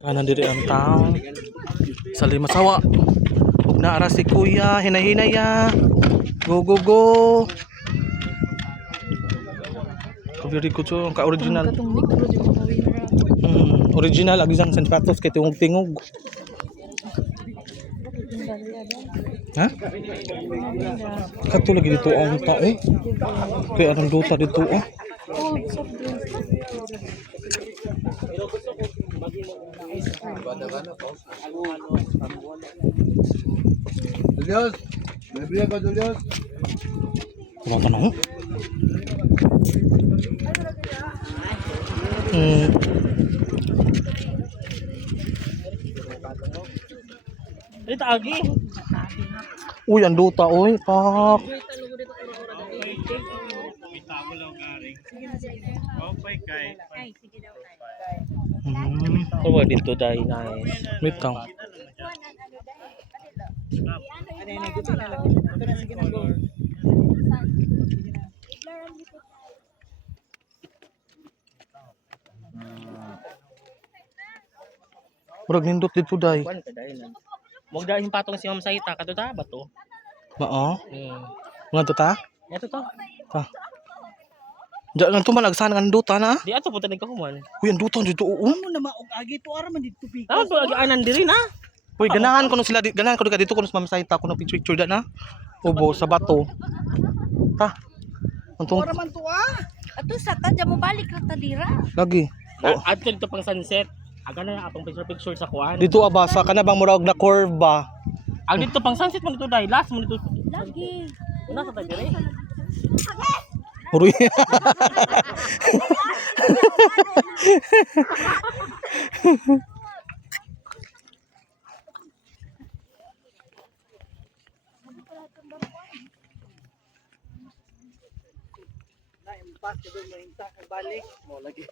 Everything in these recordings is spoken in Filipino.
Kanan diri ang taon sa Limasawa. Ug naara si Kuya, hinay-hinay ya. Go go go. Very good so, ka original. Original agi sang sapatos kay tingog-tingog. Ha? Kato lagi dito ang tao. Kaya anong duta dito ah. Julius, bibili ko Julius. Wala ka na ho. Dito agi. Uy, ang duta oy. Pak. Oh, dito dai nice. Wait kang. Murag nindot dito day. Kuan ka dai nan. Mog dai patong si Ma'am Saita kadto ta ba to? Mao. Hmm. Nga to ta? Ito to. Ha. Diyan lang tuman agsan ang duta na. Di ato puta nagkahuman. Uy, ang duta dito oo. Ano na maog agi to ara man dito pika. Tawag to agi anan diri na. Uy, ganahan ko no sila ganahan ko dito ko no Ma'am Saita ko no picture da na. Ubo sa bato. Ta. Untong Ara man to ah. Ato sa tadya mo balik ra tadira. lagi. Ato dito pang sunset. Aga na atong picture sa kuan. Dito abasa kana bang murag na curve ba? Ang dito pang sunset mo dito dai. Last mo dito. Lagi. Una sa diri. Uy. Na impas ko mo inta balik mo lagi.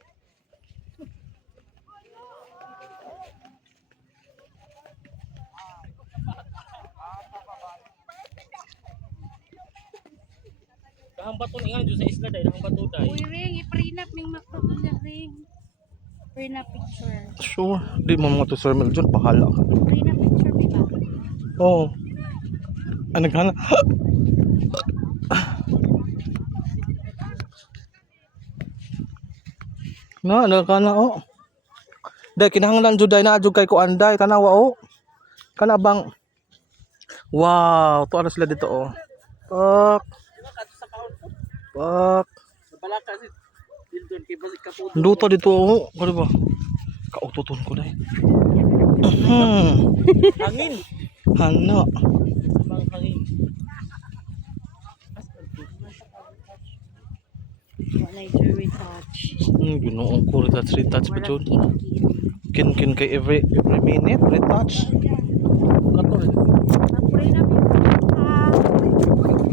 Kahang baton ingan sa isla dai, kahang bato dai. Uy ring i-prenup ning makabul na ring. Prenup picture. Sure. Di mo mga to Sir Meljon pahala ka. Prenup picture di ba? Oo. Ah, naghana. Na, nagkana oh. Dai kinahanglan jud dai na jud kay ko anday tanawa oh. Kana bang wow, to ano sila dito oh. Pak. Pak. Bala kasi dildon kay balik ka puto. Duto dito oh. Ano ba? Kaututon ko dai. Hangin. Hana. Bang hangin. Wala yung retouch. Ginoong ko retouch pa jud. Kikit. Kin kay every minute retouch. Kato rin. Mag-prenup yung ha.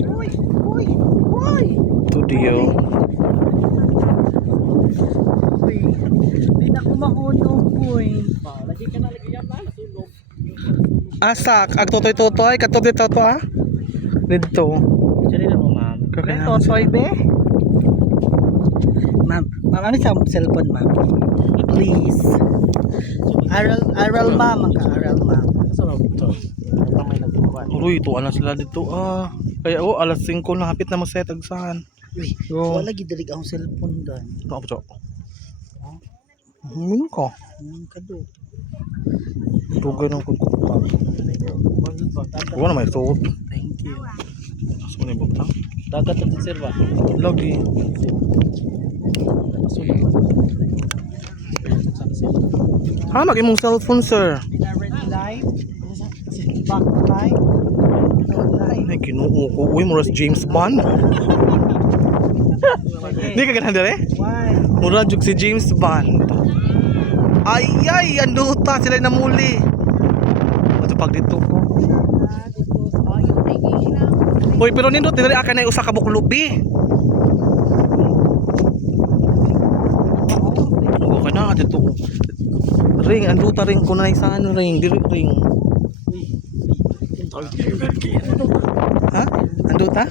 Uy, uy, uy. Studio. Uy. Di na ko mahunong uy. Lagi ka na lagi yan na sunog. Asak, ag totoy-totoy, katotoy to ah. Dito. Dili na mo ma'am. Ito soy be. Ma'am, ano sa cellphone ma'am? Please. Aral ma'am, ang ka-aral ma'am. Sarap to. Kamay na buwan. Uy, ito na sila dito ah. Kaya oh, alas 5 na hapit na maset agsahan. Uy, Yo. wala gidirig akong cellphone doon. Ano ba 'to? Ano ka? Kado. Dugay ng kukupa. Wala na may suot. Thank you. Asa man ibutang? Dagat at sir ba? Lagi. Hanap imong cellphone, sir. Red light. Back light. Light. Ay, kinuo ko. Uy, muras James Bond. Hindi ka ganahan dere? Why? Mura jug si James Bond. Ay, ay, anduta sila namuli. Ito pag dito ko. Oh, yung reggae na. Uy, pero nindot diri akan ay usa ka buklubi. Ugo ka na dito. Ring, anduta ring ko na sa ano ring, diri ring. Ha? Anduta?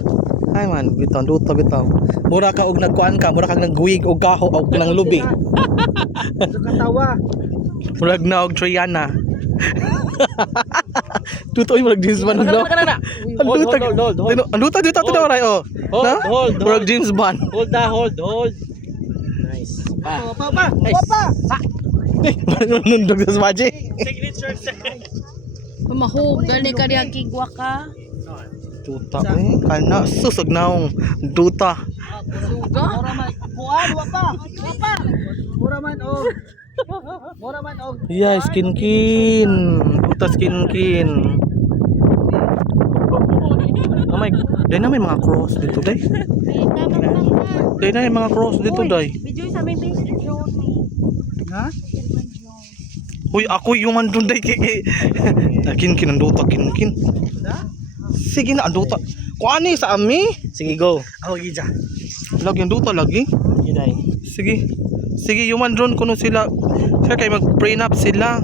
Ay man, bitaw, anduta bitaw. Mura ka og nagkuan ka, mura kang nagguwig og kaho og nang lubi. Ito katawa. Murag na og Triana. Tutoy murag James Bond no. Anduta dito to ray oh. Na? Murag James Bond. Hold. Nice. Papa. Nundog sa magic. Signature set. Mahog, gani ka diha kigwa ka. Duta kana susog naong duta. Mura man. Kuan, wapa. Mura man og. Yeah, skin. Duta skin. Oh my, day na may mga cross dito day. Day na may mga cross dito day. Video sa aming page ni Johnny. Ha? Uy, ako yung andun day kay. Kin ang duta kin. Sige na ang duta. Kuani sa ami? Sige, go. Ako gija. Lagi ang duta lagi. Giday. Sige, yung mandron kuno sila. Kaya kay mag-prenup sila.